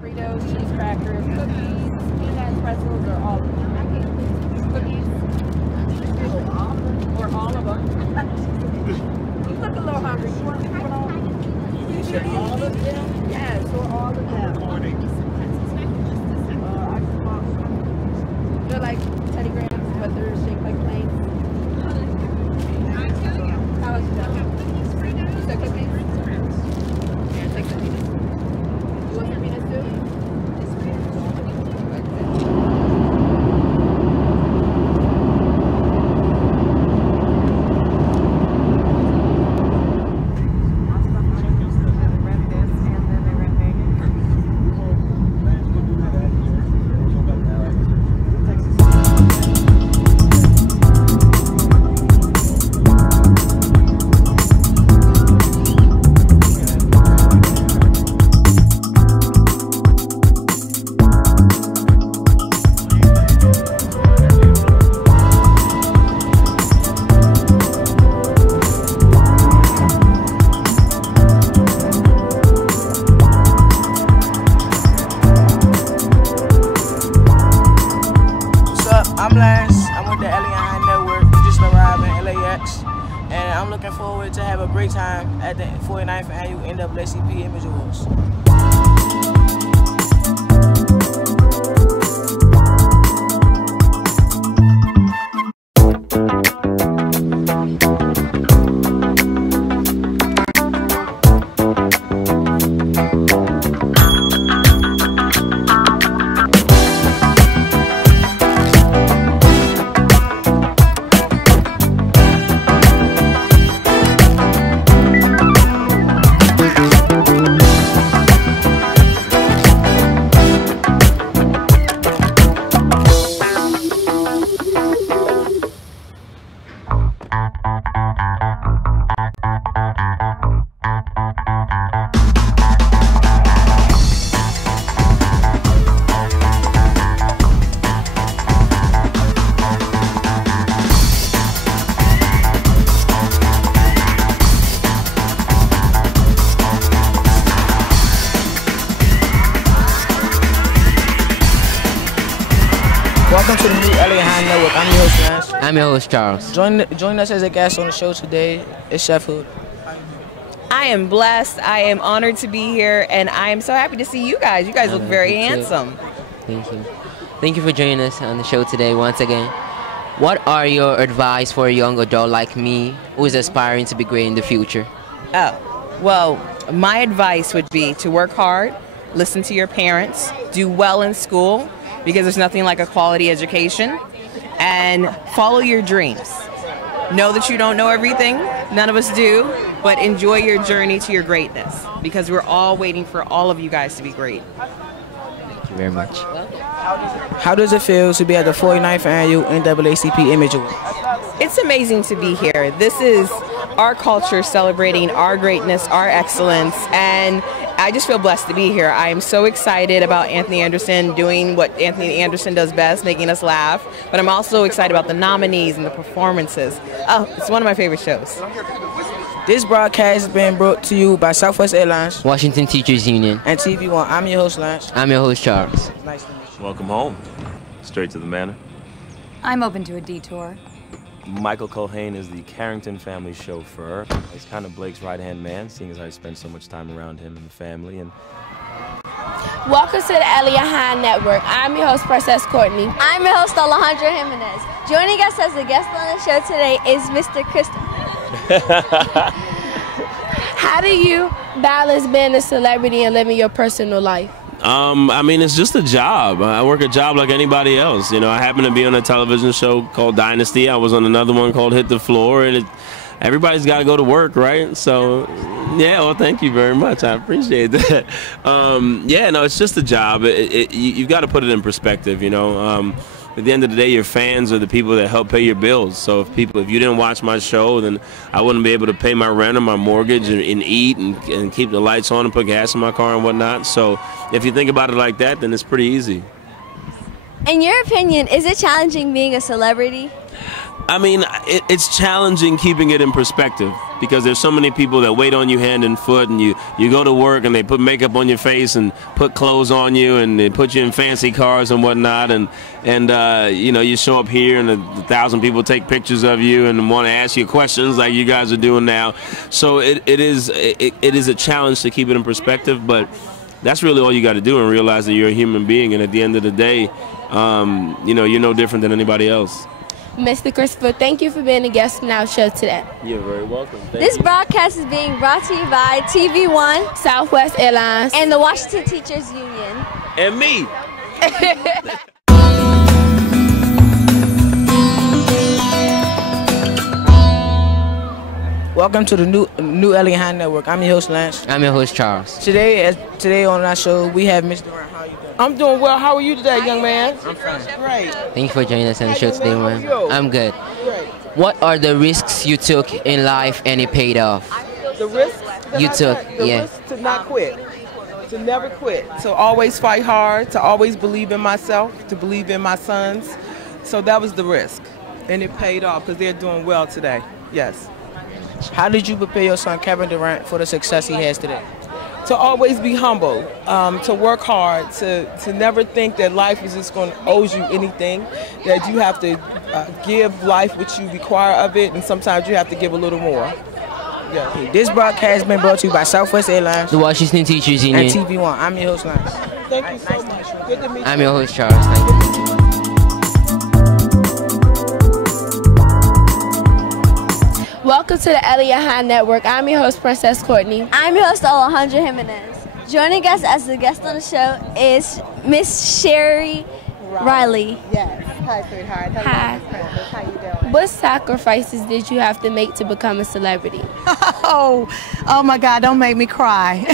Fritos, cheese crackers, cookies, peanut pretzels, or all of them. Cookies, or all of them. You look a little hungry. You want to put on? All of them? Yes, or all of them. They're like Teddy Grahams, but they're shaped like planes. How much is that? You said cookies? Yeah, take the peanuts. You want your peanuts too? I'm Lance. I'm with the Eliot Hine Network. We just arrived in LAX, and I'm looking forward to have a great time at the 49th Annual NAACP Image Awards. Welcome to the new Eliot Hine Network. I'm your host, Lance. I'm your host, Charles. Join us as a guest on the show today is Chef Hood. I am blessed. I am honored to be here, and I am so happy to see you guys. You guys look very handsome. Thank you. Thank you for joining us on the show today once again. What are your advice for a young adult like me who is aspiring to be great in the future? Oh, well, my advice would be to work hard, listen to your parents, do well in school, because there's nothing like a quality education, and follow your dreams. Know that you don't know everything, none of us do, but enjoy your journey to your greatness, because we're all waiting for all of you guys to be great. Thank you very much. How does it feel to be at the 49th Annual NAACP Image Awards? It's amazing to be here. This is our culture celebrating our greatness, our excellence, and I just feel blessed to be here. I am so excited about Anthony Anderson doing what Anthony Anderson does best, making us laugh, but I'm also excited about the nominees and the performances. Oh, it's one of my favorite shows. This broadcast has been brought to you by Southwest Airlines, Washington Teachers Union, and TV1. I'm your host, Lance. I'm your host, Charles. Nice to meet you. Welcome home. Straight to the manor. I'm open to a detour. Michael Culhane is the Carrington family chauffeur. He's kind of Blake's right-hand man, seeing as I spend so much time around him and the family. And welcome to the Eliot Hine Network. I'm your host, Princess Courtney. I'm your host, Alejandro Jimenez. Joining us as a guest on the show today is Mr. Christopher. How do you balance being a celebrity and living your personal life? I mean, it's just a job. I work a job like anybody else. You know, I happen to be on a television show called Dynasty. I was on another one called Hit the Floor, and everybody's got to go to work, right? So, yeah, well, thank you very much. I appreciate that. Yeah, no, it's just a job. You've got to put it in perspective, you know. At the end of the day, your fans are the people that help pay your bills. So if you didn't watch my show, then I wouldn't be able to pay my rent or my mortgage and eat and keep the lights on and put gas in my car and whatnot. So if you think about it like that, then it's pretty easy. In your opinion, is it challenging being a celebrity? I mean, it's challenging keeping it in perspective because there's so many people that wait on you hand and foot, and you go to work and they put makeup on your face and put clothes on you and they put you in fancy cars and whatnot, and you know, you show up here and 1,000 people take pictures of you and want to ask you questions like you guys are doing now. So it is a challenge to keep it in perspective, but that's really all you got to do and realize that you're a human being, and at the end of the day, you know, you're no different than anybody else. Mr. Christopher, thank you for being a guest on our show today. You're very welcome. This broadcast is being brought to you by TV1, Southwest Airlines, and the Washington Teachers Union. And me. Welcome to the new Eliot Hine Network. I'm your host, Lance. I'm your host, Charles. Today on our show, we have Mr. Durant. How are you doing? I'm doing well. How are you today, young man? I'm fine. Great. Thank you for joining us on the show today, man. I'm good. Great. What are the risks you took in life and it paid off? The risk that You I took, the yeah. risk to not quit, to never quit, to always fight hard, to always believe in myself, to believe in my sons. So that was the risk, and it paid off because they're doing well today. Yes. How did you prepare your son, Kevin Durant, for the success he has today? To always be humble, to work hard, to never think that life is just going to owe you anything, that you have to give life what you require of it, and sometimes you have to give a little more. Yeah. This broadcast has been brought to you by Southwest Airlines The Washington Teachers Union. and TV1. I'm your host, Lance. Thank you so much. Good to meet you. I'm your host, Charles. Thank you. Welcome to the Eliot Hine Network. I'm your host, Princess Courtney. I'm your host, Alejandro Jimenez. Joining us as the guest on the show is Miss Sherry Riley. Yes. Hi, sweetheart. Hello, Hi. Miss Princess. How you doing? What sacrifices did you have to make to become a celebrity? Oh my God, don't make me cry.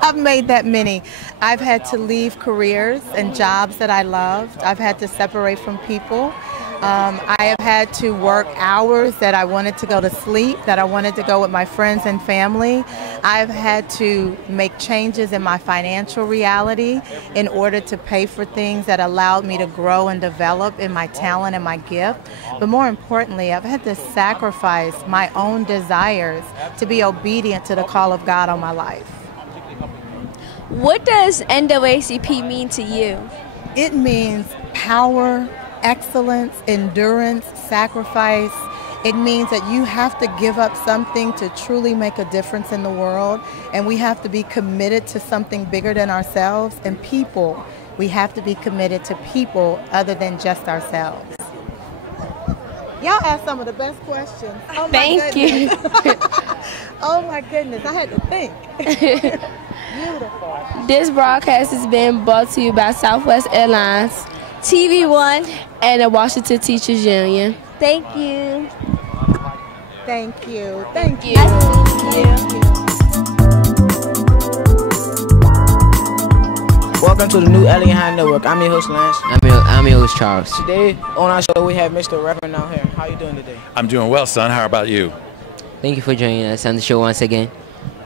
I've made that many. I've had to leave careers and jobs that I loved. I've had to separate from people. I have had to work hours that I wanted to go to sleep, that I wanted to go with my friends and family. I've had to make changes in my financial reality in order to pay for things that allowed me to grow and develop in my talent and my gift. But more importantly, I've had to sacrifice my own desires to be obedient to the call of God on my life. What does NAACP mean to you? It means power, excellence, endurance, sacrifice. It means that you have to give up something to truly make a difference in the world, and we have to be committed to something bigger than ourselves and people. We have to be committed to people other than just ourselves. Y'all asked some of the best questions. Oh my Thank you. Oh my goodness, I had to think. Beautiful. This broadcast is being brought to you by Southwest Airlines, TV1, and the Washington Teachers Union. thank you. Thank you. Thank you. Nice to meet you. Welcome to the new Eliot Hine Network. I'm your host, Lance. I'm your host, Charles. Today on our show, we have Mr. Reverend out here. How you doing today? I'm doing well, son. How about you? Thank you for joining us on the show once again.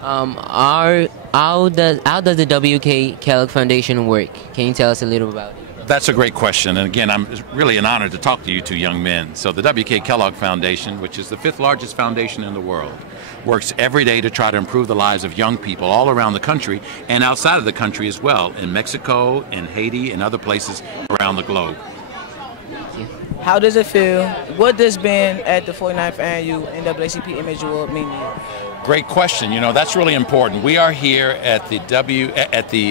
How does the WK Kellogg Foundation work? Can you tell us a little about it? That's a great question. And again, I'm really an honor to talk to you two young men. So the W.K. Kellogg Foundation, which is the 5th largest foundation in the world, works every day to try to improve the lives of young people all around the country and outside of the country as well, in Mexico, in Haiti, and other places around the globe. How does it feel? What does being at the 49th Annual NAACP Image Award mean to you? Great question. You know, that's really important. We are here at the NAACP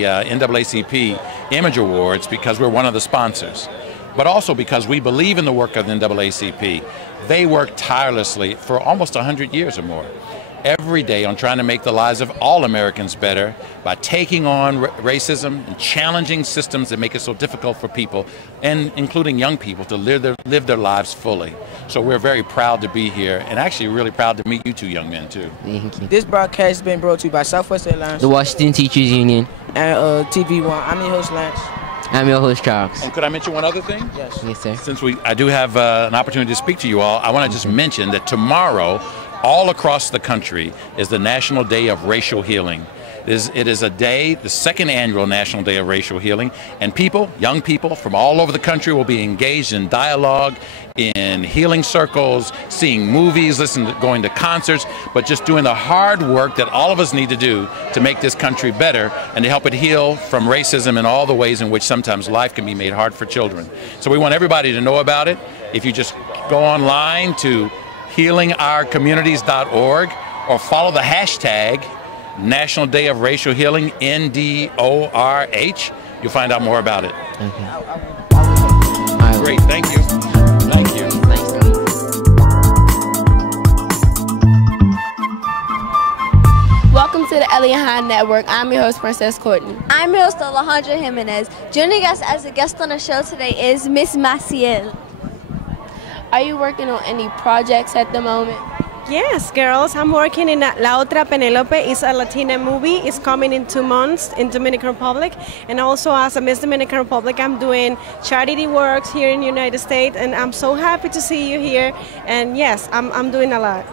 Image Awards because we're one of the sponsors, but also because we believe in the work of the NAACP. They work tirelessly for almost 100 years or more, every day on trying to make the lives of all Americans better by taking on racism and challenging systems that make it so difficult for people, and including young people, to live their lives fully. So we're very proud to be here, and actually really proud to meet you two young men too. Thank you. This broadcast has been brought to you by Southwest Airlines, The Washington Teachers Union, and TV1. I'm your host, Lance. I'm your host, Charles. And could I mention one other thing? Yes. Yes, sir. Since I do have an opportunity to speak to you all, I want to just mention that tomorrow, all across the country, is the National Day of Racial Healing. It is a day, the second annual National Day of Racial Healing, and people, young people from all over the country will be engaged in dialogue, in healing circles, seeing movies, going to concerts, but just doing the hard work that all of us need to do to make this country better and to help it heal from racism and all the ways in which sometimes life can be made hard for children. So we want everybody to know about it. If you just go online to healingourcommunities.org or follow the hashtag National Day of Racial Healing, NDORH, you'll find out more about it. Okay. Great, thank you. Thank you. Nice to meet you. Welcome to the Eliot Hine Network. I'm your host, Princess Courtney. I'm your host, Alejandra Jimenez. Joining us as a guest on the show today is Miss Maciel. Are you working on any projects at the moment? Yes, girls. I'm working in La Otra Penelope. It's a Latina movie. It's coming in 2 months in Dominican Republic. And also as a Miss Dominican Republic, I'm doing charity works here in the United States. And I'm so happy to see you here. And yes, I'm doing a lot.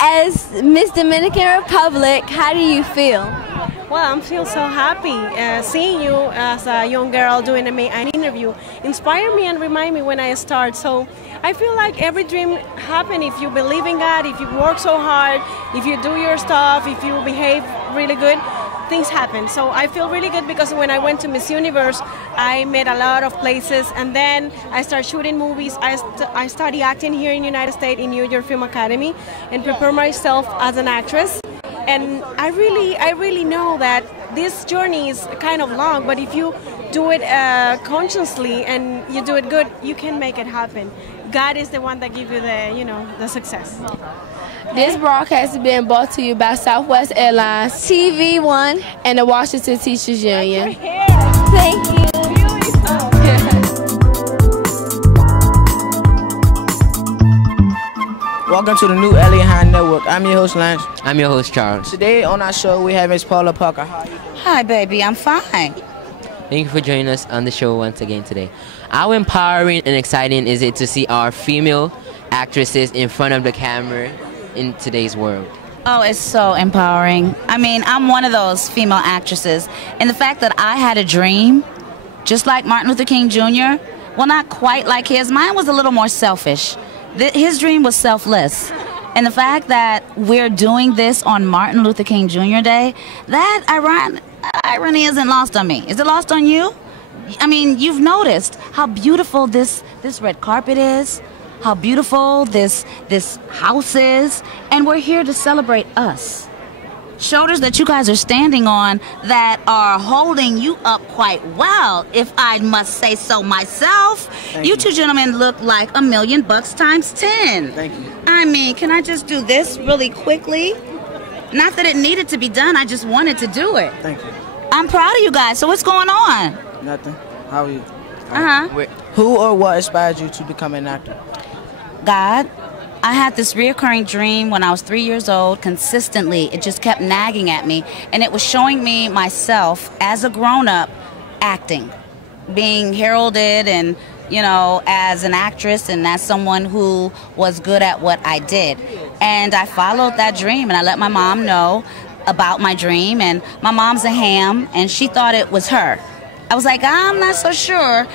As Miss Dominican Republic, how do you feel? Well, I feel so happy seeing you as a young girl doing an interview. Inspire me and remind me when I start. So I feel like every dream happens if you believe in God, if you work so hard, if you do your stuff, if you behave really good, things happen. So I feel really good because when I went to Miss Universe, I met a lot of places, and then I started shooting movies. I studied acting here in the United States in New York Film Academy and prepare myself as an actress. And I really know that this journey is kind of long, but if you do it consciously and you do it good, you can make it happen. God is the one that gives you the success. This broadcast is being brought to you by Southwest Airlines, TV1, and the Washington Teachers Union. Thank you. Welcome to the new Eliot Hine Network. I'm your host, Lance. I'm your host, Charles. Today on our show, we have Miss Paula Parker. How are you doing? Hi, baby. I'm fine. Thank you for joining us on the show once again today. How empowering and exciting is it to see our female actresses in front of the camera in today's world? Oh, it's so empowering. I mean, I'm one of those female actresses. And the fact that I had a dream, just like Martin Luther King Jr., well, not quite like his. Mine was a little more selfish. His dream was selfless. And the fact that we're doing this on Martin Luther King Jr. Day, that irony isn't lost on me. Is it lost on you? I mean, you've noticed how beautiful this red carpet is, how beautiful this house is, and we're here to celebrate us. Shoulders that you guys are standing on that are holding you up quite well, if I must say so myself. Thank you you. two gentlemen look like $1 million times 10. Thank you. I mean, can I just do this really quickly? Not that it needed to be done, I just wanted to do it. Thank you. I'm proud of you guys, so what's going on? Nothing. How are you? Uh-huh. Who or what inspired you to become an actor? God. I had this reoccurring dream when I was 3 years old, consistently. It just kept nagging at me, and it was showing me myself as a grown-up acting, being heralded and, as an actress and as someone who was good at what I did. And I followed that dream, and I let my mom know about my dream, and my mom's a ham, and she thought it was her. I was like, I'm not so sure,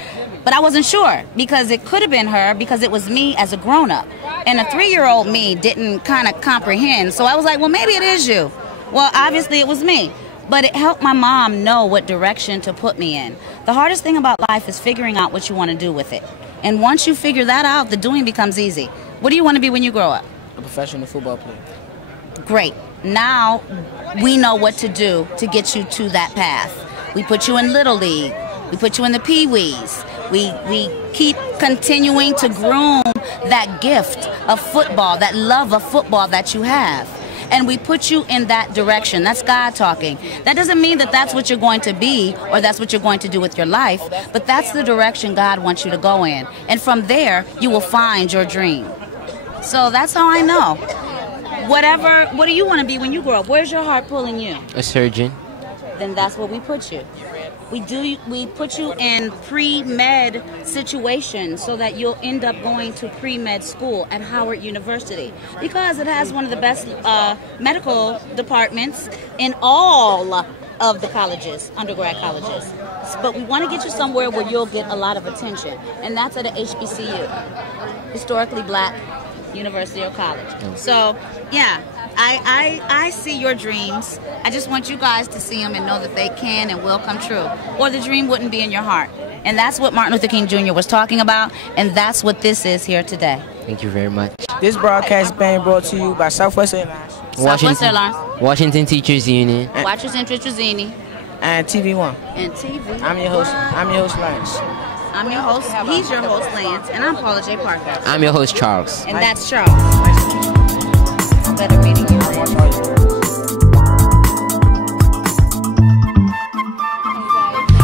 but I wasn't sure because it could have been her because it was me as a grown-up. And a 3-year-old me didn't kind of comprehend, so I was like, well, maybe it is you. Well, obviously it was me, but it helped my mom know what direction to put me in. The hardest thing about life is figuring out what you want to do with it. And once you figure that out, the doing becomes easy. What do you want to be when you grow up? A professional football player. Great. Now we know what to do to get you to that path. We put you in Little League. We put you in the Pee-wees. We keep continuing to groom that gift of football, that love of football that you have. And we put you in that direction. That's God talking. That doesn't mean that that's what you're going to be or that's what you're going to do with your life, but that's the direction God wants you to go in. And from there, you will find your dream. So that's how I know. What do you want to be when you grow up? Where's your heart pulling you? A surgeon. Then that's what we put you. We put you in pre-med situations so that you'll end up going to pre-med school at Howard University because it has one of the best medical departments in all of the colleges, undergrad colleges. But we want to get you somewhere where you'll get a lot of attention, and that's at a HBCU, historically black university or college. So, yeah. I see your dreams. I just want you guys to see them and know that they can and will come true. Or the dream wouldn't be in your heart. And that's what Martin Luther King Jr. was talking about, and that's what this is here today. Thank you very much. This broadcast is being brought to you by Southwest Airlines. Southwest Airlines. Washington Teachers Union. Washington Teachers Union. And TV1. And TV. I'm your host, Lance. I'm your host. He's your host, Lance. And I'm Paula J. Parker. I'm your host, Charles. And that's Charles. Better meeting you.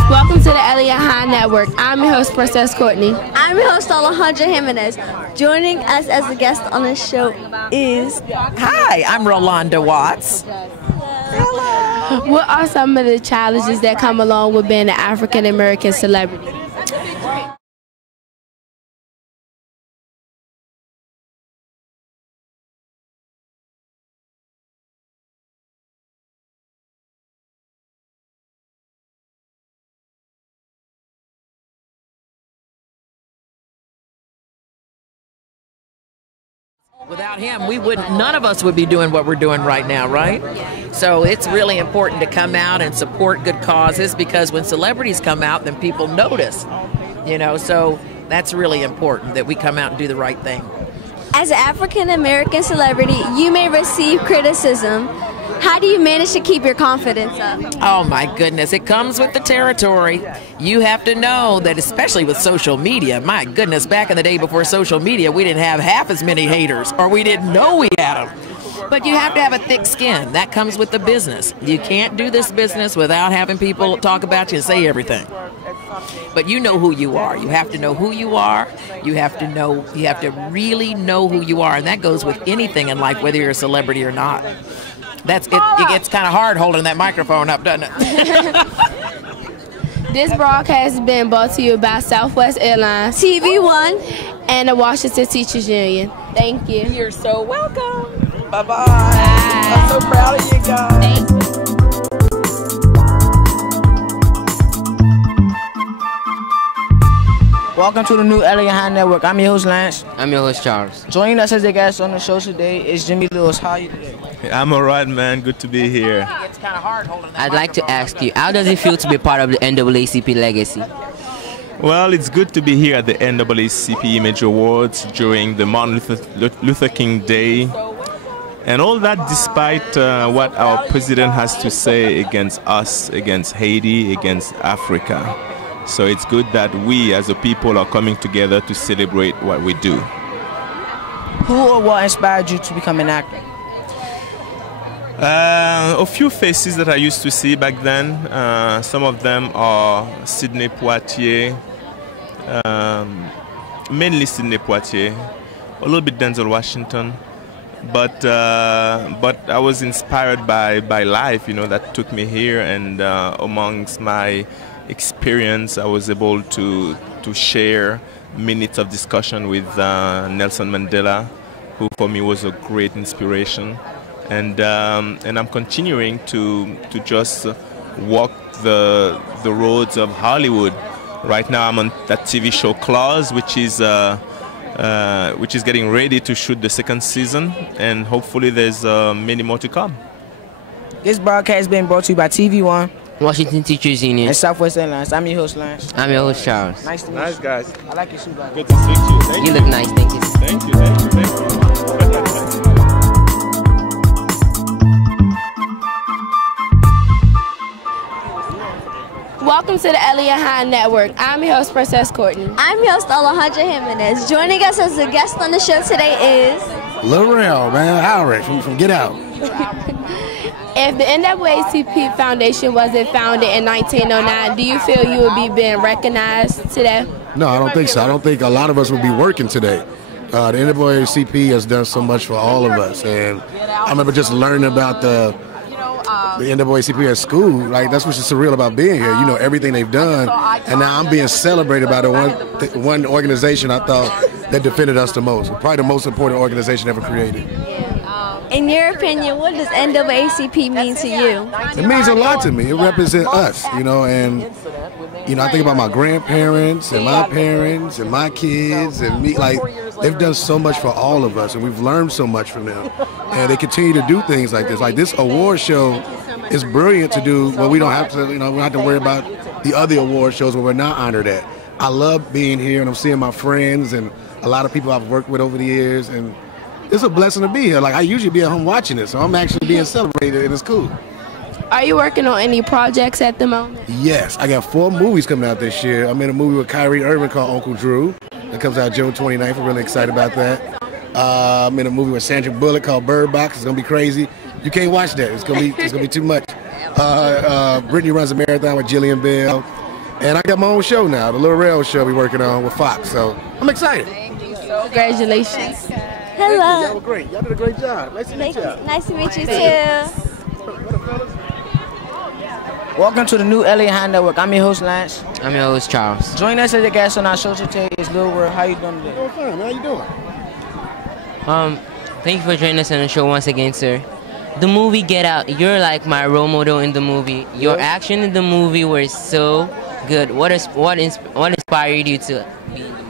Welcome to the Eliot Hine Network. I'm your host, Princess Courtney. I'm your host, Alejandra Jimenez. Joining us as a guest on the show is... Hi, I'm Rolanda Watts. Hello. What are some of the challenges that come along with being an African American celebrity? Without him, none of us would be doing what we're doing right now, right? So it's really important to come out and support good causes because when celebrities come out, then people notice, so that's really important that we come out and do the right thing. As an African American celebrity, you may receive criticism. How do you manage to keep your confidence up? Oh my goodness, it comes with the territory. You have to know that, especially with social media, my goodness, back in the day before social media, we didn't have half as many haters, or we didn't know we had them. But you have to have a thick skin. That comes with the business. You can't do this business without having people talk about you and say everything. But you know who you are. You have to know who you are. You have to really know who you are. And that goes with anything in life, whether you're a celebrity or not. That's it. It gets kind of hard holding that microphone up, doesn't it? This broadcast has been brought to you by Southwest Airlines, TV1, and the Washington Teachers Union. Thank you. You're so welcome. Bye-bye. Bye. I'm so proud of you guys. Welcome to the new Eliot Hine Network. I'm your host, Lance. I'm your host, Charles. Joining us as a guest on the show today is Jimmy Lewis. How are you today? I'm all right, man. Good to be here. It's kind of hard holding that I'd like to ask you, how does it feel to be part of the NAACP legacy? Well, it's good to be here at the NAACP Image Awards during the Martin Luther King Day. And all that despite what our president has to say against us, against Haiti, against Africa. So it's good that we as a people are coming together to celebrate what we do. Who or what inspired you to become an actor? A few faces that I used to see back then. Some of them are Sidney Poitier, mainly Sidney Poitier, a little bit Denzel Washington. But I was inspired by life, that took me here, and amongst my experience, I was able to share minutes of discussion with Nelson Mandela, who for me was a great inspiration, and I'm continuing to just walk the roads of Hollywood. Right now, I'm on that TV show Claws, which is getting ready to shoot the second season, and hopefully there's many more to come. This broadcast has been brought to you by TV1, Washington Teachers Union. And Southwest Airlines. I'm your host, Lance. I'm your host, Charles. Nice to meet you. Nice guys. I like your shoe, by the way. Good to see you. Thank You look nice, thank you. Thank you. Thank you. Thank you. Welcome to the Eliot Hine Network. I'm your host, Princess Courtney. I'm your host, Alejandra Jimenez. Joining us as a guest on the show today is L'Oreal, man, Howard from Get Out. If the NAACP Foundation wasn't founded in 1909, do you feel you would be being recognized today? No, I don't think so. I don't think a lot of us would be working today. The NAACP has done so much for all of us, and I remember just learning about the NAACP at school. Like, that's what's surreal about being here. You know everything they've done, and now I'm being celebrated by the one organization I thought that defended us the most. Probably the most important organization ever created. In your opinion, what does NAACP mean to you? It means a lot to me. It represents us, you know, and I think about my grandparents and my parents and my kids and me. Like, they've done so much for all of us, and we've learned so much from them. And they continue to do things like this. Like, this award show is brilliant to do, but we don't have to, we don't have to worry about the other award shows where we're not honored at. I love being here, and I'm seeing my friends and a lot of people I've worked with over the years, and it's a blessing to be here. Like, I usually be at home watching it, so I'm actually being celebrated, and it's cool. Are you working on any projects at the moment? Yes, I got 4 movies coming out this year. I'm in a movie with Kyrie Irving called Uncle Drew. That comes out June 29th. I'm really excited about that. I'm in a movie with Sandra Bullock called Bird Box. It's gonna be crazy. You can't watch that. It's gonna be too much. Brittany runs a marathon with Jillian Bell, and I got my own show now, the L'Oreal show we're working on with Fox. So I'm excited. Congratulations. Hello. Y'all were great. Y'all did a great job. Nice to meet you. Nice to meet you too. Welcome to the new Eliot Hine Network. I'm your host, Lance. I'm your host, Charles. Join us as a guest on our show today is Lil World. How you doing today? Oh, fine. How you doing? Thank you for joining us on the show once again, sir. The movie Get Out, you're like my role model in the movie. Your action in the movie were so good. What inspired you to be in the movie?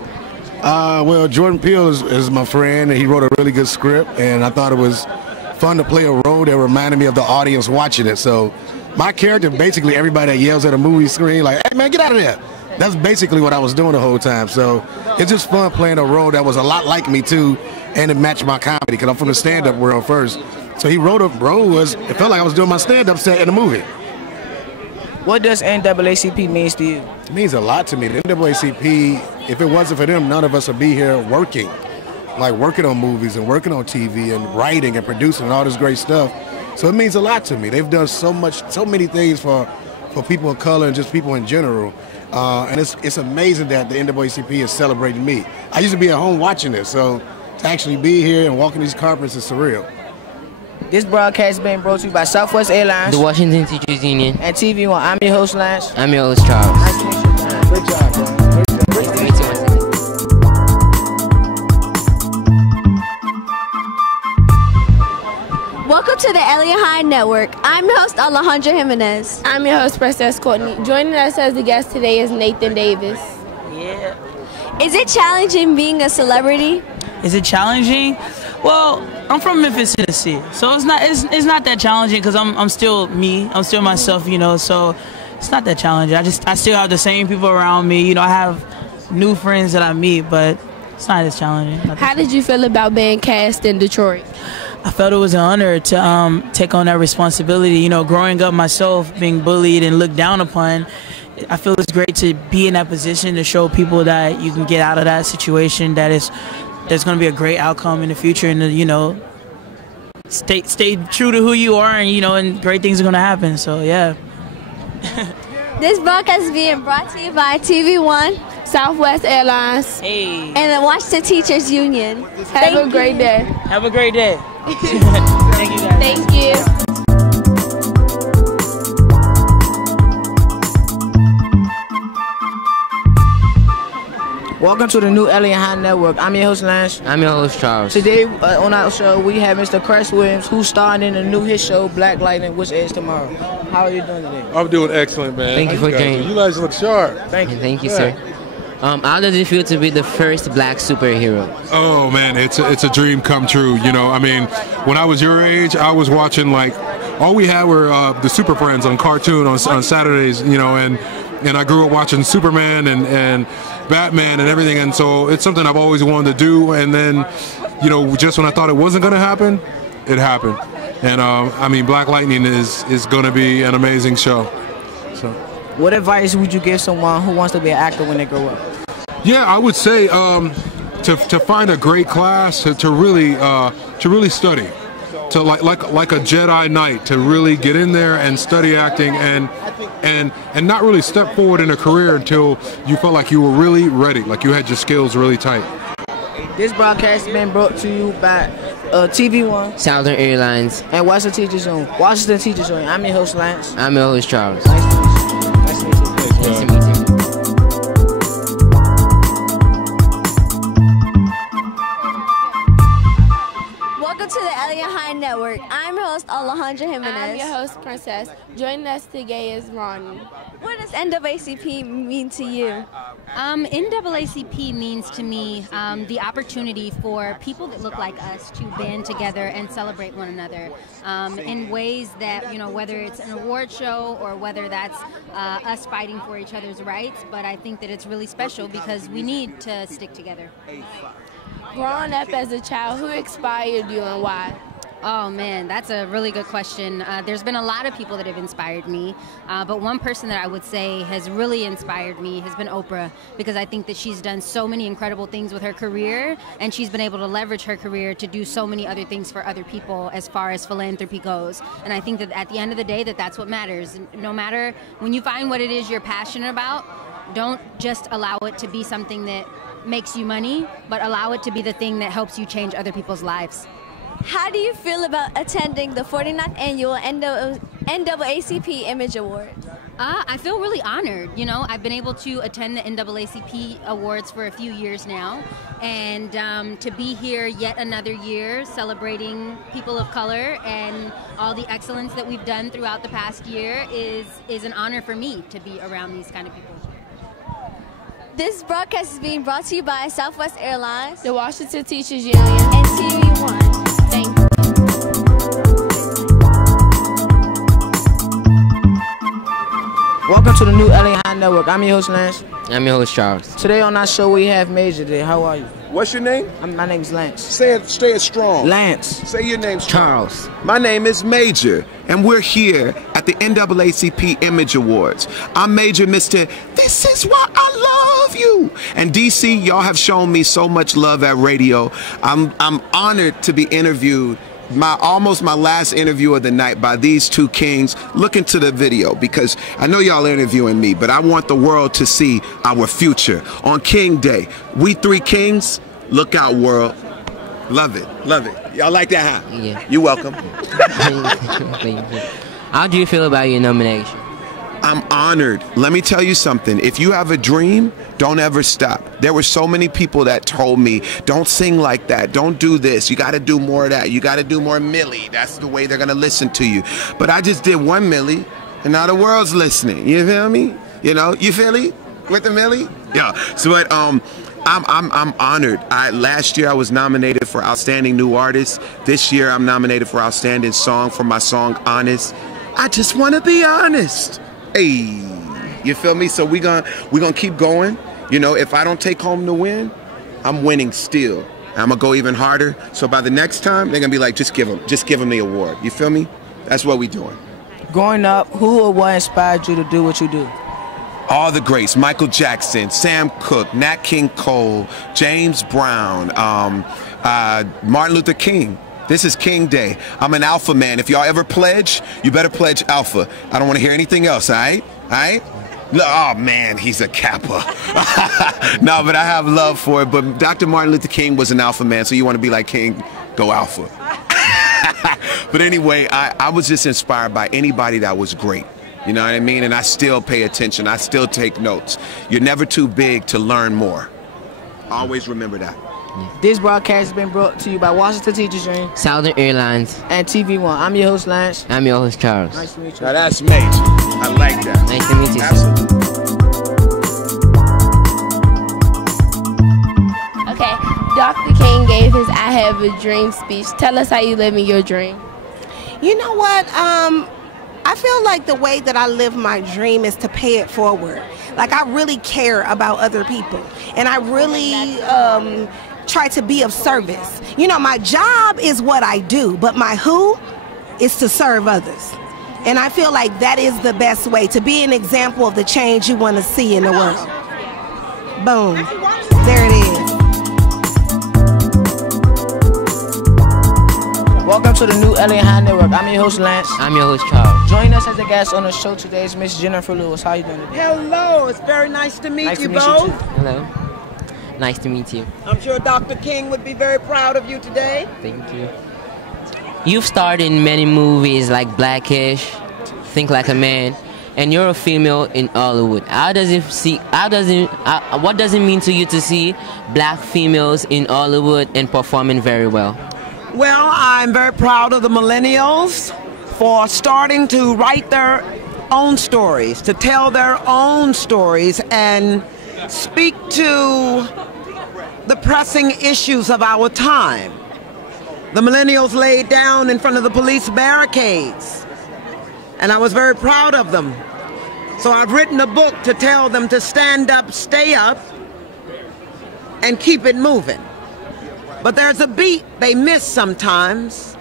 Well, Jordan Peele is my friend, and he wrote a really good script, and I thought it was fun to play a role that reminded me of the audience watching it. So my character, basically everybody that yells at a movie screen like, "Hey man, get out of there." That's basically what I was doing the whole time. So it's just fun playing a role that was a lot like me too, and it matched my comedy because I'm from the stand-up world first. So he wrote a role it felt like I was doing my stand-up set in the movie. What does NAACP means to you? It means a lot to me. The NAACP, if it wasn't for them, none of us would be here working. Like working on movies and working on TV and writing and producing and all this great stuff. So it means a lot to me. They've done so many things for people of color and just people in general. And it's amazing that the NAACP is celebrating me. I used to be at home watching this, so to actually be here and walking these carpets is surreal. This broadcast is being brought to you by Southwest Airlines, The Washington Teachers Union, and TV1. I'm your host, Lance. I'm your host, Charles. Nice to meet you. Great job, bro. Nice to meet you once again. Welcome to the Eliot Hine Network. I'm your host, Alejandra Jimenez. I'm your host, Princess Courtney. Joining us as a guest today is Nathan Davis. Yeah. Is it challenging being a celebrity? Is it challenging? Well, I'm from Memphis, Tennessee, so it's not that challenging because I'm still me. I'm still myself, you know. So it's not that challenging. I still have the same people around me. You know, I have new friends that I meet, but it's not as challenging. How did you feel about being cast in Detroit? I felt it was an honor to take on that responsibility. You know, growing up myself, being bullied and looked down upon, I feel it's great to be in that position to show people that you can get out of that situation. There's going to be a great outcome in the future, and you know, stay true to who you are, and you know, and great things are going to happen. So yeah. This broadcast is being brought to you by TV1, Southwest Airlines, and the Washington Teachers Union. Have a great day. Have a great day. Thank you guys. Thank you. Welcome to the new Eliot Hine Network. I'm your host, Lance. I'm your host, Charles. Today on our show, we have Mr. Chris Williams, who's starring in the new hit show, Black Lightning, which airs tomorrow. How are you doing today? I'm doing excellent, man. Thank you for joining. You guys look sharp. Thank you. Thank you, sir. How does it feel to be the first black superhero? Oh man, it's a dream come true. You know, I mean, when I was your age, I was watching like all we had were the Super Friends on cartoon on Saturdays, you know, and I grew up watching Superman and Batman and everything, and so it's something I've always wanted to do. And then, you know, just when I thought it wasn't going to happen, it happened. And I mean, Black Lightning is going to be an amazing show. So, what advice would you give someone who wants to be an actor when they grow up? yeah, I would say to find a great class to really study, to like a Jedi Knight, to really get in there and study acting and not really step forward in a career until you felt like you were really ready, like you had your skills really tight. This broadcast has been brought to you by TV1, Southern Airlines, and Washington Teachers Zone. Washington Teachers Zone. I'm your host, Lance. I'm your host, Charles. Nice to meet you. Nice to meet you. Welcome to the Eliot Hine Network. I'm your host, Alejandra Jimenez. I'm your host, Princess. Joining us today is Ronnie. What does NAACP mean to you? NAACP means to me the opportunity for people that look like us to band together and celebrate one another in ways that, you know, whether it's an award show or whether that's us fighting for each other's rights. But I think that it's really special because we need to stick together. Growing up as a child, who inspired you and why? Oh man, that's a really good question. There's been a lot of people that have inspired me, but one person that I would say has really inspired me has been Oprah, because I think that she's done so many incredible things with her career, and she's been able to leverage her career to do so many other things for other people as far as philanthropy goes. And I think that at the end of the day, that's what matters. No matter when you find what it is you're passionate about, don't just allow it to be something that makes you money, but allow it to be the thing that helps you change other people's lives. How do you feel about attending the 49th annual NAACP Image Awards? I feel really honored. You know, I've been able to attend the NAACP Awards for a few years now, and to be here yet another year celebrating people of color and all the excellence that we've done throughout the past year is an honor for me to be around these kind of people. This broadcast is being brought to you by Southwest Airlines, the Washington Teachers Union, and TV1. Thank you. Welcome to the new Eliot Hine Network. I'm your host, Lance. I'm your host, Charles. Today on our show, we have Major today. How are you? What's your name? My name is Lance. Say it strong. Lance. Say your name strong. Charles. My name is Major, and we're here at the NAACP Image Awards. I'm Major Mr. This is why I love you. And DC, y'all have shown me so much love at radio. I'm honored to be interviewed. Almost my last interview of the night by these two kings. Look into the video, because I know y'all are interviewing me, but I want the world to see our future. On King Day, we three kings, look out world. Love it, love it. Y'all like that, huh? Yeah. You're welcome. How do you feel about your nomination? I'm honored. Let me tell you something. If you have a dream, don't ever stop. There were so many people that told me, don't sing like that. Don't do this. You got to do more of that. You got to do more Millie. That's the way they're going to listen to you. But I just did one Millie, and now the world's listening. You feel me? You know, you feel me? With the Millie? Yeah. So, but, I'm honored. Last year I was nominated for Outstanding New Artist. This year I'm nominated for Outstanding Song for my song Honest. I just want to be honest. Hey, you feel me? So we gonna keep going. You know, if I don't take home the win, I'm winning still. I'm gonna go even harder. So by the next time, they're gonna be like, just give them the award. You feel me? That's what we doing. Growing up, who or what inspired you to do what you do? All the greats: Michael Jackson, Sam Cooke, Nat King Cole, James Brown, Martin Luther King. This is King Day. I'm an alpha man. If y'all ever pledge, you better pledge alpha. I don't want to hear anything else, all right? All right? Oh, man, he's a Kappa. No, but I have love for it. But Dr. Martin Luther King was an alpha man, so you want to be like King, go alpha. But anyway, I was just inspired by anybody that was great. You know what I mean? And I still pay attention. I still take notes. You're never too big to learn more. Always remember that. This broadcast has been brought to you by Washington Teachers Union, Southern Airlines, and TV1. I'm your host, Lance. I'm your host, Charles. Nice to meet you. Now that's major. I like that. Nice to meet you. Okay, Dr. King gave his I Have a Dream speech. Tell us how you live in your dream. You know what? I feel like the way that I live my dream is to pay it forward. Like, I really care about other people, and I really try to be of service. You know, my job is what I do, but my who is to serve others. And I feel like that is the best way to be an example of the change you want to see in the world. Boom. There it is. Welcome to the new Eliot Hine Network. I'm your host, Lance. I'm your host, Charles. Joining us as a guest on the show today is Miss Jennifer Lewis. How you doing today? Hello, it's very nice to meet you both. Hello. Nice to meet you. I'm sure Dr. King would be very proud of you today. Thank you. You've starred in many movies like Blackish, Think Like a Man, and you're a female in Hollywood. What does it mean to you to see black females in Hollywood and performing very well? Well, I'm very proud of the millennials for starting to write their own stories, to tell their own stories and speak to the pressing issues of our time. The millennials laid down in front of the police barricades, and I was very proud of them. So I've written a book to tell them to stand up, stay up, and keep it moving. But there's a beat they miss sometimes.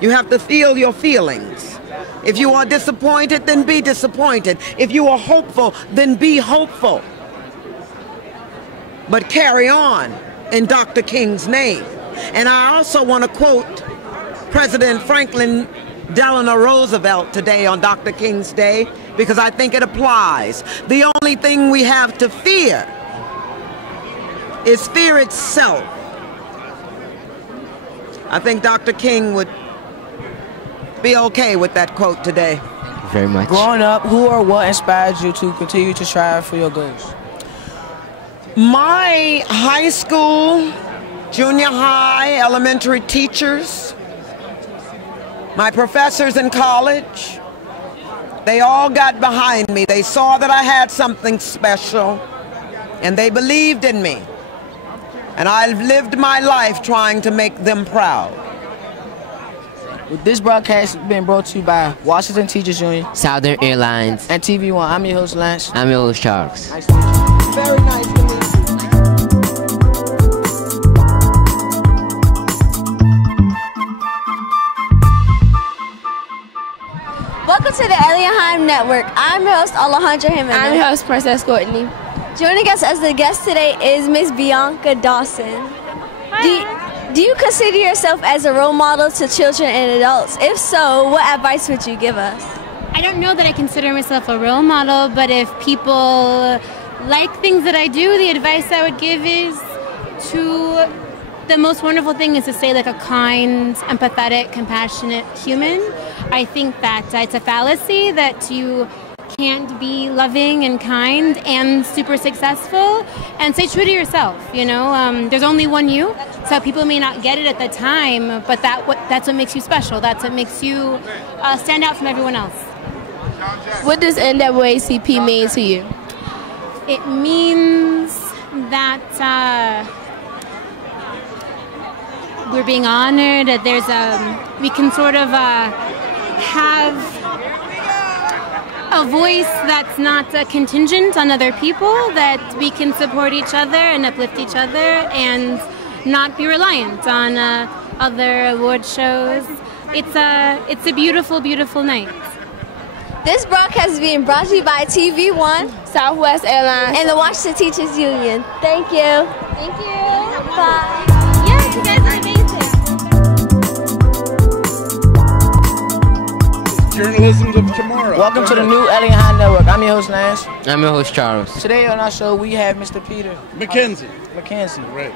You have to feel your feelings. If you are disappointed, then be disappointed. If you are hopeful, then be hopeful. But carry on in Dr. King's name. And I also want to quote President Franklin Delano Roosevelt today on Dr. King's Day, because I think it applies. The only thing we have to fear is fear itself. I think Dr. King would be okay with that quote today. Thank you very much. Growing up, who or what inspired you to continue to strive for your goals? My high school, junior high, elementary teachers, my professors in college, they all got behind me. They saw that I had something special, and they believed in me. And I've lived my life trying to make them proud. With this broadcast being brought to you by Washington Teachers Union, Southern Airlines, and TV One, I'm your host, Lance. I'm your host, Charles. Nice to meet you. Very nice to meet you. Welcome to the Eliot Hine Network. I'm your host, Alejandra Jimenez. I'm your host, Princess Courtney. Joining us as the guest today is Miss Bianca Dawson. Do you consider yourself as a role model to children and adults? If so, what advice would you give us? I don't know that I consider myself a role model, but if people like things that I do, the advice I would give is the most wonderful thing is to stay like a kind, empathetic, compassionate human. I think that it's a fallacy that you can't be loving and kind and super successful, and stay true to yourself. You know, there's only one you, so people may not get it at the time, but that's what makes you special. That's what makes you stand out from everyone else. What does NAACP mean to you? It means that we're being honored. That we can sort of have a voice that's not contingent on other people, that we can support each other and uplift each other and not be reliant on other award shows. It's a beautiful, beautiful night. This broadcast is being brought to you by TV One, Southwest Airlines, and the Washington Teachers Union. Thank you. Thank you. Bye. Yeah, you guys are amazing. Journalism of tomorrow. Welcome to the new Eliot Hine Network. I'm your host, Lance. I'm your host, Charles. Today on our show, we have Mr. Peter Mackenzie. Right.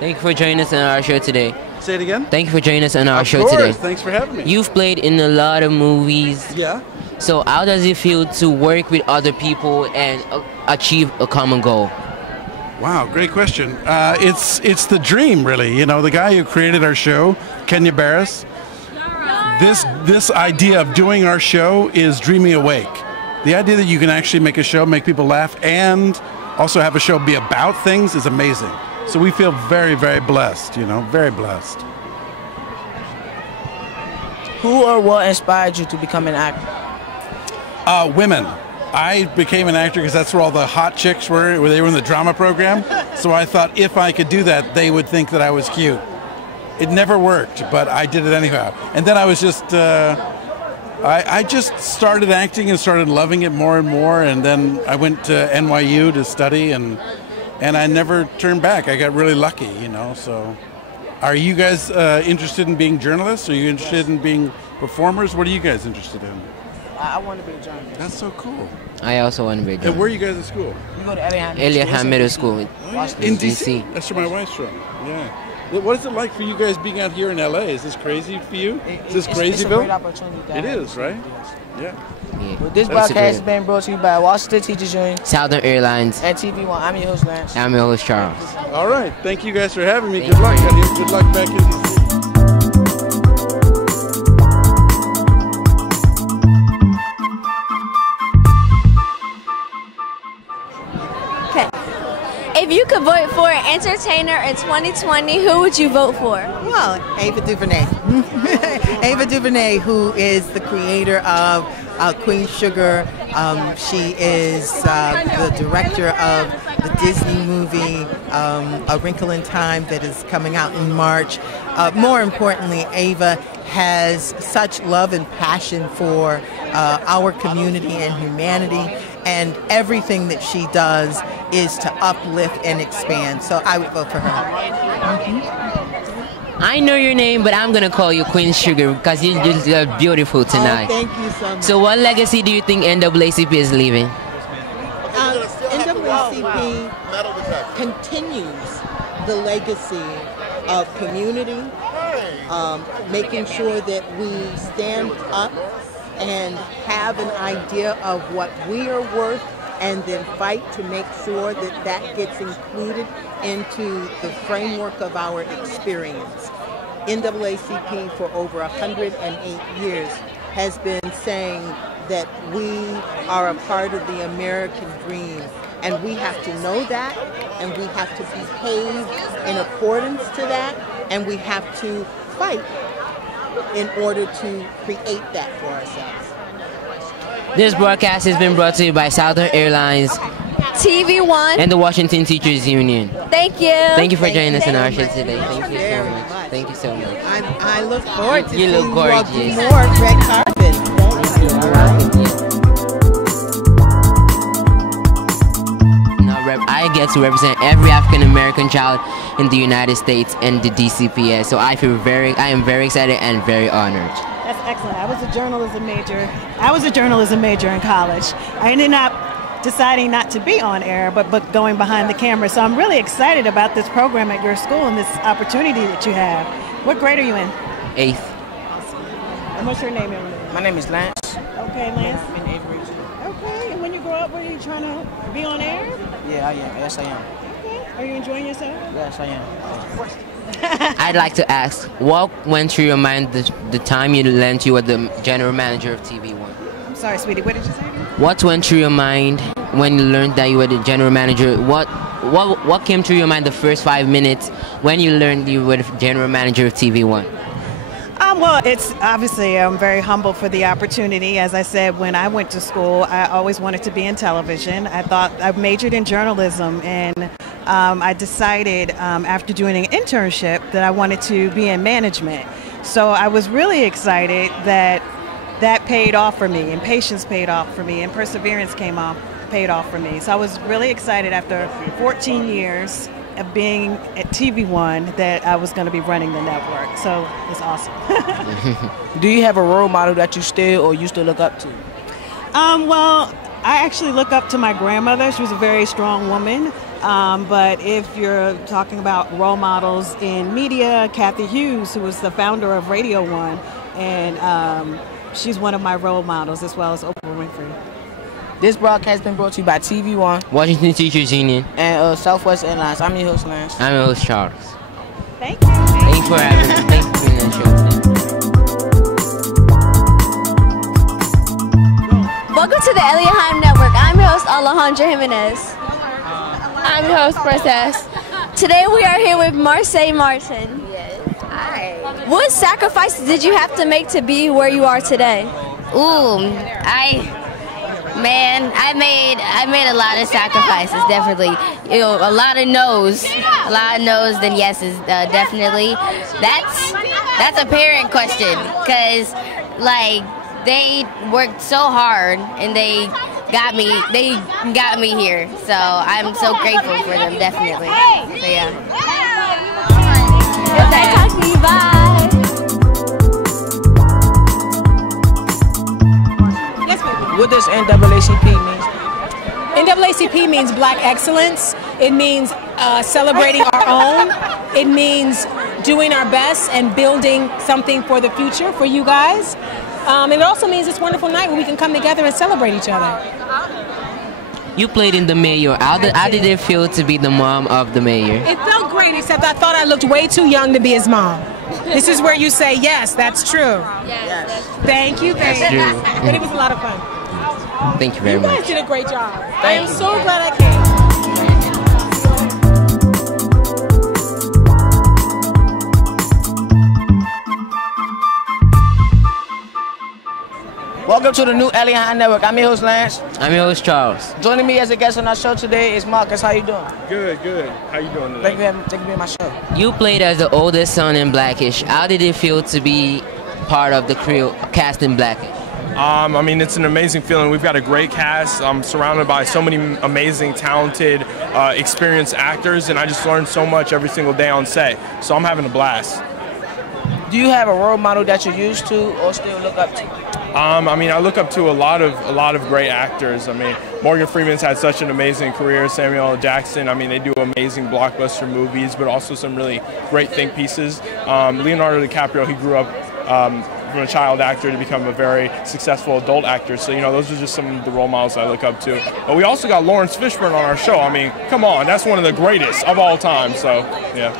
Thank you for joining us on our show today. Say it again. Thank you for joining us on our show Of course. today. Thanks for having me. You've played in a lot of movies. Yeah. So how does it feel to work with other people and achieve a common goal? Wow, great question. It's the dream, really. You know, the guy who created our show, Kenya Barris. This idea of doing our show is dreaming awake. The idea that you can actually make a show, make people laugh, and also have a show be about things is amazing. So we feel very, very blessed, you know, very blessed. Who or what inspired you to become an actor? Women. I became an actor because that's where all the hot chicks were, where they were in the drama program. So I thought if I could do that, they would think that I was cute. It never worked, but I did it anyhow. And then I was just, I just started acting and started loving it more and more. And then I went to NYU to study, and I never turned back. I got really lucky, you know. So, are you guys interested in being journalists? Are you interested in being performers? What are you guys interested in? I want to be a journalist. That's so cool. I also want to be a And journalist. where are you guys at school? We go to Eliot Hine Middle School In DC? That's where my wife's from. Yeah. What is it like for you guys being out here in LA? Is this crazy for you? Is this Crazyville? It's a great opportunity. It is, right? Yeah. Well, this broadcast has been brought to you by Washington Teachers Union, Southern Airlines, and TV1. I'm your host, Lance. I'm your host, Charles. All right. Thank you guys for having me. Good luck out here. Good luck back in DC. If you could vote for an entertainer in 2020, who would you vote for? Well, Ava DuVernay. Ava DuVernay, who is the creator of Queen Sugar. She is the director of the Disney movie A Wrinkle in Time that is coming out in March. More importantly, Ava has such love and passion for our community and humanity, and everything that she does is to uplift and expand. So I would vote for her. I know your name, but I'm gonna call you Queen Sugar because you just look beautiful tonight. Oh, thank you so much. So what legacy do you think NAACP is leaving? NAACP continues the legacy of community, making sure that we stand up and have an idea of what we are worth, and then fight to make sure that that gets included into the framework of our experience. NAACP for over 108 years has been saying that we are a part of the American dream, and we have to know that, and we have to behave in accordance to that, and we have to fight in order to create that for ourselves. This broadcast has been brought to you by Southern Airlines, TV1, and the Washington Teachers Union. Thank you. Thank you for joining us in our show today. Thank you so much. Thank you so much. I look forward to you seeing look you all do gorgeous. more red carpet. All right. I get to represent every African American child in the United States and the DCPS. So I am very excited and very honored. That's excellent. I was a journalism major in college. I ended up deciding not to be on air, but going behind the camera. So I'm really excited about this program at your school and this opportunity that you have. What grade are you in? 8th. Awesome. And what's your name, everyone? My name is Lance. Okay, Lance. I'm in 8th grade. Okay, and when you grow up, were you trying to be on air? Yeah, I am. Yes, I am. Okay. Are you enjoying yourself? Yes, I am. I'd like to ask, what went through your mind the time you learned you were the general manager of TV1? I'm sorry, sweetie. What did you say? What went through your mind when you learned that you were the general manager? What came through your mind the first 5 minutes when you learned you were the general manager of TV1? Well, it's obviously I'm very humble for the opportunity. As I said, when I went to school, I always wanted to be in television. I majored in journalism, and I decided after doing an internship that I wanted to be in management. So I was really excited that paid off for me, and patience paid off for me, and perseverance paid off for me. So I was really excited after 14 years of being at TV1 that I was going to be running the network. So it's awesome. Do you have a role model that you still or used to look up to? Well, I actually look up to my grandmother. She was a very strong woman. But if you're talking about role models in media, Kathy Hughes, who was the founder of Radio One, and she's one of my role models, as well as Oprah Winfrey. This broadcast has been brought to you by TV1, Washington Teachers Union, and Southwest Airlines. I'm your host, Lance. I'm your host, Charles. Thank you. Thank you for having me. Thank you for being on the show. Welcome to the Eliot Hine Network. I'm your host, Alejandra Jimenez. I'm your host, Princess. Today we are here with Marseille Martin. Yes. Hi. What sacrifices did you have to make to be where you are today? Ooh, I made a lot of sacrifices, definitely. You know, a lot of no's than yeses, definitely. That's a parent question, because like they worked so hard and they got me here. So I'm so grateful for them, definitely. So yeah. Bye. What does NAACP mean? NAACP means Black excellence. It means celebrating our own. It means doing our best and building something for the future for you guys. It also means this wonderful night where we can come together and celebrate each other. You played in The Mayor. How did it feel to be the mom of the mayor? It felt great, except I thought I looked way too young to be his mom. This is where you say, yes, that's true. Yes. Thank you. That's true. But it was a lot of fun. Thank you very much. You guys did a great job. I am so glad I came. Welcome to the new Eliot Hine Network. I'm your host, Lance. I'm your host, Charles. Joining me as a guest on our show today is Marcus. How you doing? Good. How you doing today? Thank you for being on my show. You played as the oldest son in Blackish. How did it feel to be part of the cast in Blackish? I mean, it's an amazing feeling. We've got a great cast. I'm surrounded by so many amazing, talented, experienced actors, and I just learned so much every single day on set. So I'm having a blast. Do you have a role model that you're used to or still look up to? I mean, I look up to a lot of great actors. I mean, Morgan Freeman's had such an amazing career. Samuel L. Jackson. I mean, they do amazing blockbuster movies, but also some really great think pieces. Leonardo DiCaprio, he grew up from a child actor to become a very successful adult actor. So, you know, those are just some of the role models I look up to. But we also got Lawrence Fishburne on our show. I mean, come on, that's one of the greatest of all time. So, yeah.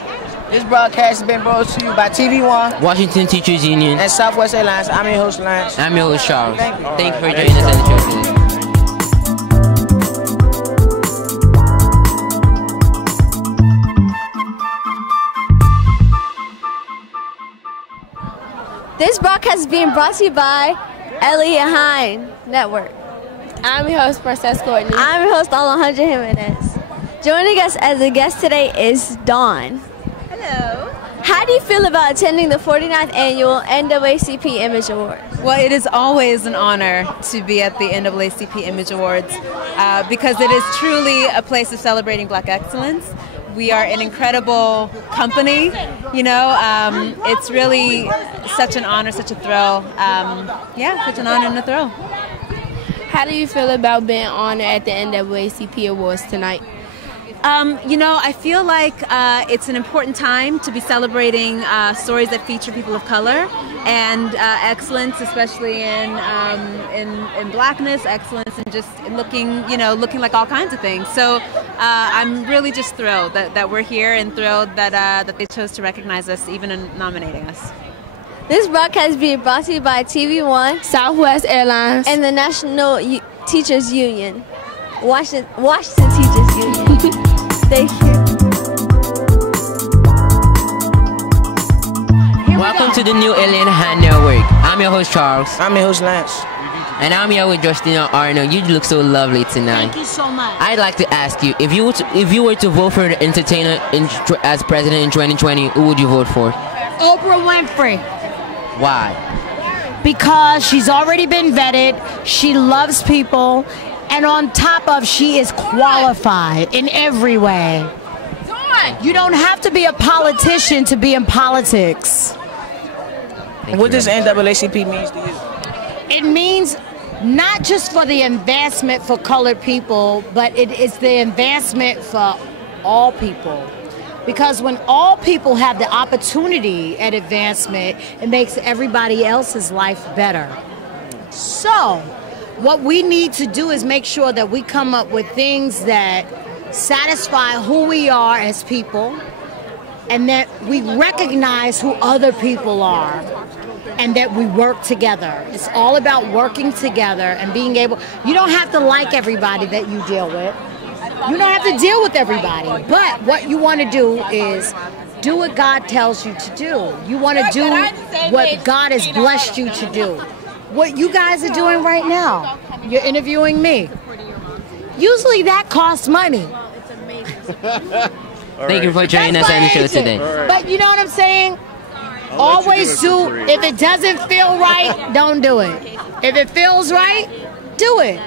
This broadcast has been brought to you by TV1, Washington Teachers Union, and Southwest Airlines. I'm your host, Lance. I'm your host, Charles. Thank you. Thank you for joining us on the show today. This broadcast is being brought to you by Eliot Hine Network. I'm your host, Princess Courtney. I'm your host, Alejandra Jimenez. Joining us as a guest today is Dawn. Hello. How do you feel about attending the 49th Annual NAACP Image Awards? Well, it is always an honor to be at the NAACP Image Awards because it is truly a place of celebrating Black excellence. We are an incredible company, you know. It's really such an honor, such a thrill. Such an honor and a thrill. How do you feel about being honored at the NAACP Awards tonight? You know, I feel like it's an important time to be celebrating stories that feature people of color and excellence, especially in blackness, excellence, and just looking like all kinds of things. So I'm really just thrilled that we're here and thrilled that they chose to recognize us, even in nominating us. This broadcast is being brought to you by TV1, Southwest Airlines, and the National Teachers Union. Washington Teachers Union. Thank you. Welcome to the new Eliot Hine Network. I'm your host, Charles. I'm your host, Lance. And I'm here with Justina Arnold. You look so lovely tonight. Thank you so much. I'd like to ask you, if you were to vote for an entertainer as president in 2020, who would you vote for? Oprah Winfrey. Why? Because she's already been vetted. She loves people. And on top of, she is qualified in every way. You don't have to be a politician to be in politics. What does NAACP mean to you? It means not just for the advancement for colored people, but it is the advancement for all people. Because when all people have the opportunity at advancement, it makes everybody else's life better. So, what we need to do is make sure that we come up with things that satisfy who we are as people, and that we recognize who other people are, and that we work together. It's all about working together and being able, you don't have to like everybody that you deal with. You don't have to deal with everybody, but what you want to do is do what God tells you to do. You want to do what God has blessed you to do. What you guys are doing right now, you're interviewing me. Usually that costs money. Thank you for joining us on the show today. But you know what I'm saying? Always do, if it doesn't feel right, don't do it. If it feels right, do it.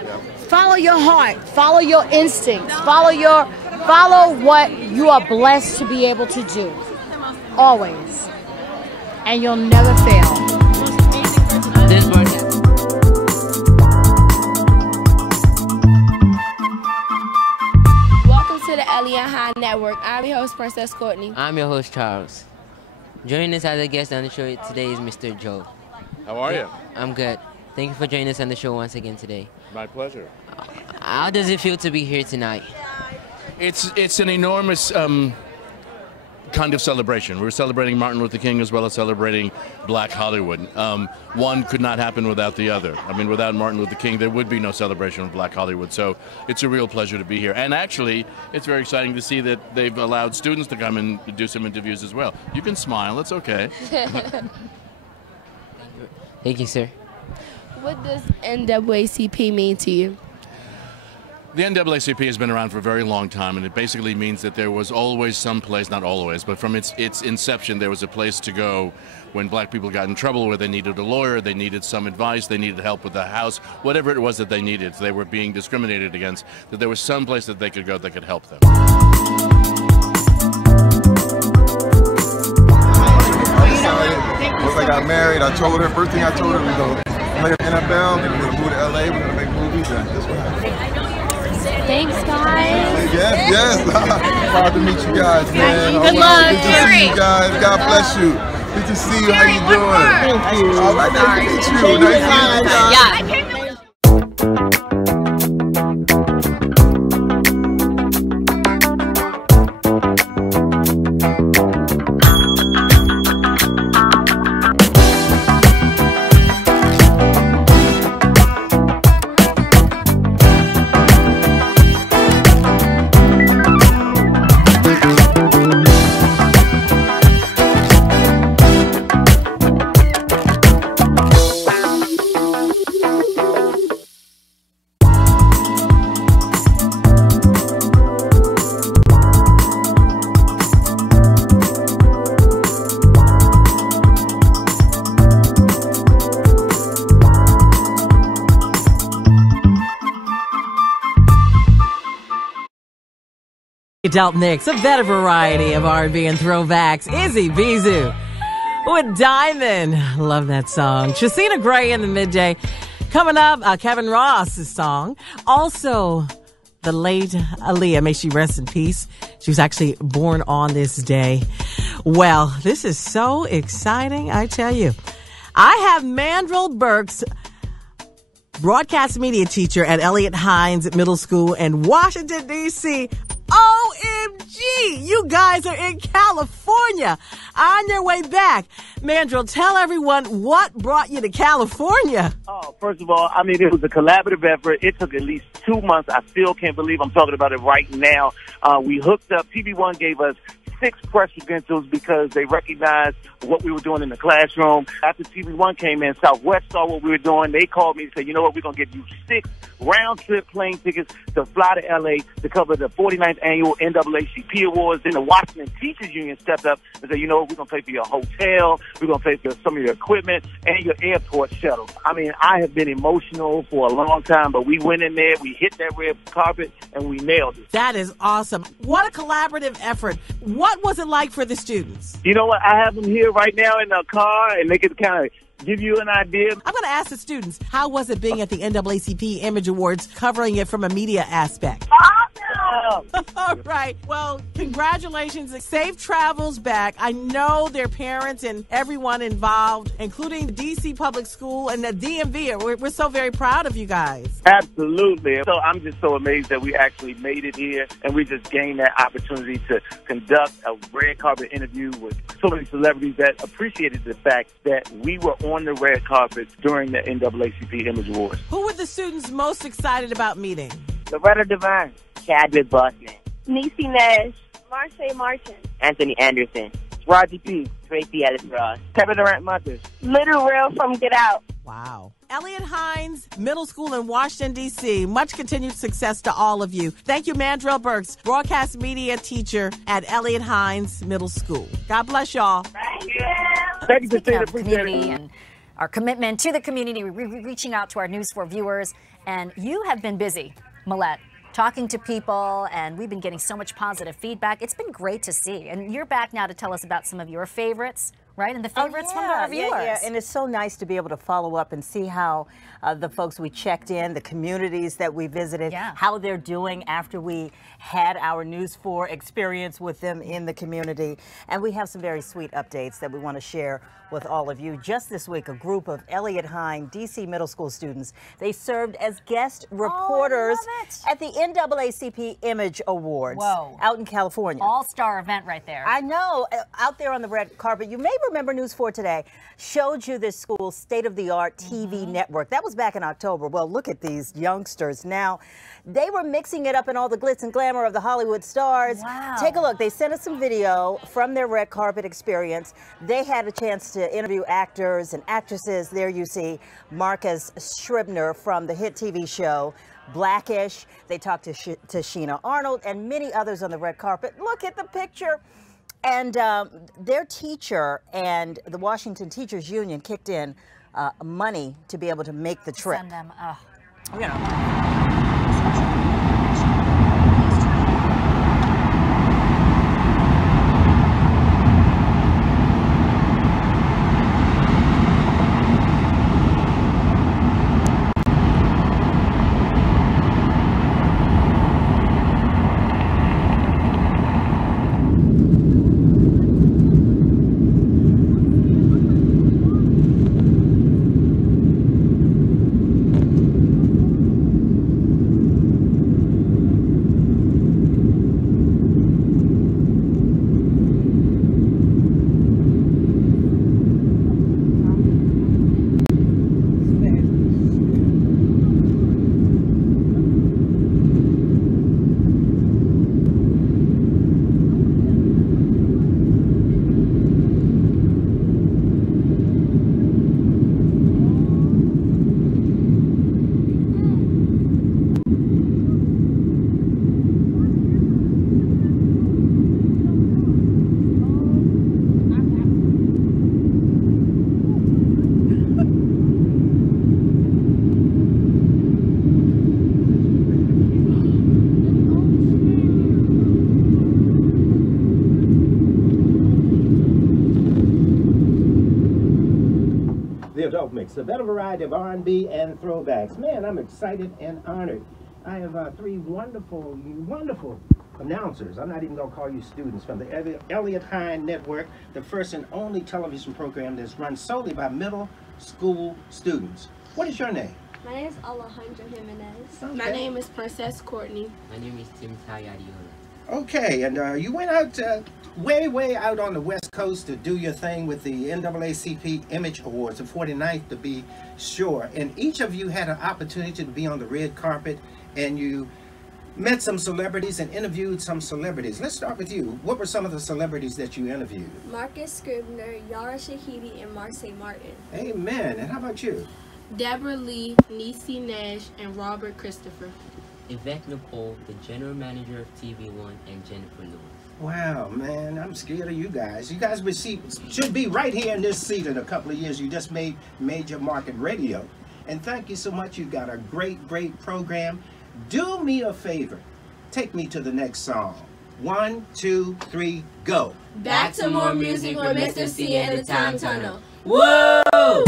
Follow your heart, follow your instincts, follow what you are blessed to be able to do. Always. And you'll never fail. Welcome to the Eliot Hine Network. I'm your host, Princess Courtney. I'm your host, Charles. Joining us as a guest on the show today is Mr. Joe. How are you? I'm good. Thank you for joining us on the show once again today. My pleasure. How does it feel to be here tonight? It's an enormous kind of celebration. We're celebrating Martin Luther King as well as celebrating Black Hollywood. One could not happen without the other. I mean, without Martin Luther King, there would be no celebration of Black Hollywood. So it's a real pleasure to be here. And actually, it's very exciting to see that they've allowed students to come and do some interviews as well. You can smile. It's okay. Thank you, sir. What does NAACP mean to you? The NAACP has been around for a very long time, and it basically means that there was always some place, not always, but from its inception, there was a place to go when black people got in trouble, where they needed a lawyer, they needed some advice, they needed help with the house, whatever it was that they needed. They were being discriminated against, that there was some place that they could go that could help them. Once I got married, I told her, first thing I told her, we're going to play in NFL, then we're going to move to LA, we're going to make movies, and that's what happened. Thanks, guys. Yes. Proud to meet you guys, man. Good luck. Good to see you guys. God bless you. Good to see you. How you doing? Thank you. All right, nice to meet you. Nice to meet you guys. Out next, a better variety of R&B and throwbacks. Izzy Bizu with Diamond. Love that song. Tracina Gray in the midday. Coming up, Kevin Ross's song. Also, the late Aaliyah. May she rest in peace. She was actually born on this day. Well, this is so exciting, I tell you. I have Mandrell Burks, broadcast media teacher at Eliot Hine Middle School in Washington, D.C. OMG! You guys are in California on your way back. Mandrell, tell everyone what brought you to California. Oh, first of all, I mean, it was a collaborative effort. It took at least 2 months. I still can't believe I'm talking about it right now. We hooked up. TV1 gave us 6 press credentials because they recognized what we were doing in the classroom. After TV1 came in, Southwest saw what we were doing. They called me and said, you know what, we're going to give you 6 round-trip plane tickets to fly to L.A. to cover the 49th annual NAACP Awards. Then the Washington Teachers Union stepped up and said, you know what, we're going to pay for your hotel, we're going to pay for some of your equipment, and your airport shuttle. I mean, I have been emotional for a long time, but we went in there, we hit that red carpet, and we nailed it. That is awesome. What a collaborative effort. What was it like for the students? You know what, I have them here right now in the car, and they can kind of give you an idea. I'm going to ask the students, how was it being at the NAACP Image Awards, covering it from a media aspect? Awesome! All right. Well, congratulations. Safe travels back. I know their parents and everyone involved, including the D.C. Public School and the DMV. We're so very proud of you guys. Absolutely. So I'm just so amazed that we actually made it here, and we just gained that opportunity to conduct a red carpet interview with so many celebrities that appreciated the fact that we were on the red carpet during the NAACP Image Awards. Who were the students most excited about meeting? Loretta Devine, Chadwick Boseman, Niecy Nash, Marsha Martin, Anthony Anderson, Roger P. Tracy Ellis Ross. Kevin Durant Montes. Little Real from Get Out. Wow. Eliot Hine Middle School in Washington, D.C. Much continued success to all of you. Thank you, Mandrell Burks, broadcast media teacher at Eliot Hine Middle School. God bless y'all. Thank you, Christina. Community and our commitment to the community, reaching out to our News 4 viewers. And you have been busy, Millette, talking to people, and we've been getting so much positive feedback. It's been great to see. And you're back now to tell us about some of your favorites, right? And the favorites from our viewers. Yeah, and it's so nice to be able to follow up and see how the folks we checked in, the communities that we visited, how they're doing after we had our News 4 experience with them in the community. And we have some very sweet updates that we want to share with all of you. Just this week, a group of Eliot Hine DC middle school students, they served as guest reporters at the NAACP Image Awards out in California. All-star event right there. I know, out there on the red carpet. You may remember News 4 Today showed you this school's state-of-the-art TV network. That was back in October. Well, look at these youngsters now. They were mixing it up in all the glitz and glamour of the Hollywood stars. Wow. Take a look. They sent us some video from their red carpet experience. They had a chance to interview actors and actresses. There you see Marcus Scribner from the hit TV show Blackish. They talked to Sheena Arnold and many others on the red carpet. Look at the picture. And their teacher and the Washington Teachers Union kicked in money to be able to make the trip. Send them, you know. Mix, a better variety of R&B and throwbacks. Man, I'm excited and honored. I have three wonderful announcers. I'm not even going to call you students, from the Eliot Hine Network, the first and only television program that's run solely by middle school students. What is your name? My name is Alejandra Jimenez. Okay. My name is Princess Courtney. My name is Tim Tayariola. Okay, and you went out way out on the West Coast to do your thing with the NAACP Image Awards, the 49th to be sure. And each of you had an opportunity to be on the red carpet, and you met some celebrities and interviewed some celebrities. Let's start with you. What were some of the celebrities that you interviewed? Marcus Scribner, Yara Shahidi, and Marseille Martin. Amen. And how about you? Deborah Lee, Niecy Nash, and Robert Christopher. Yvette Nicole, the general manager of TV1, and Jennifer Lewis. Wow, man, I'm scared of you guys. You guys should be right here in this seat in a couple of years. You just made major market radio. And thank you so much. You got a great program. Do me a favor. Take me to the next song. 1, 2, 3, go. Back to more music with Mr. C and the Time Tunnel. Whoa!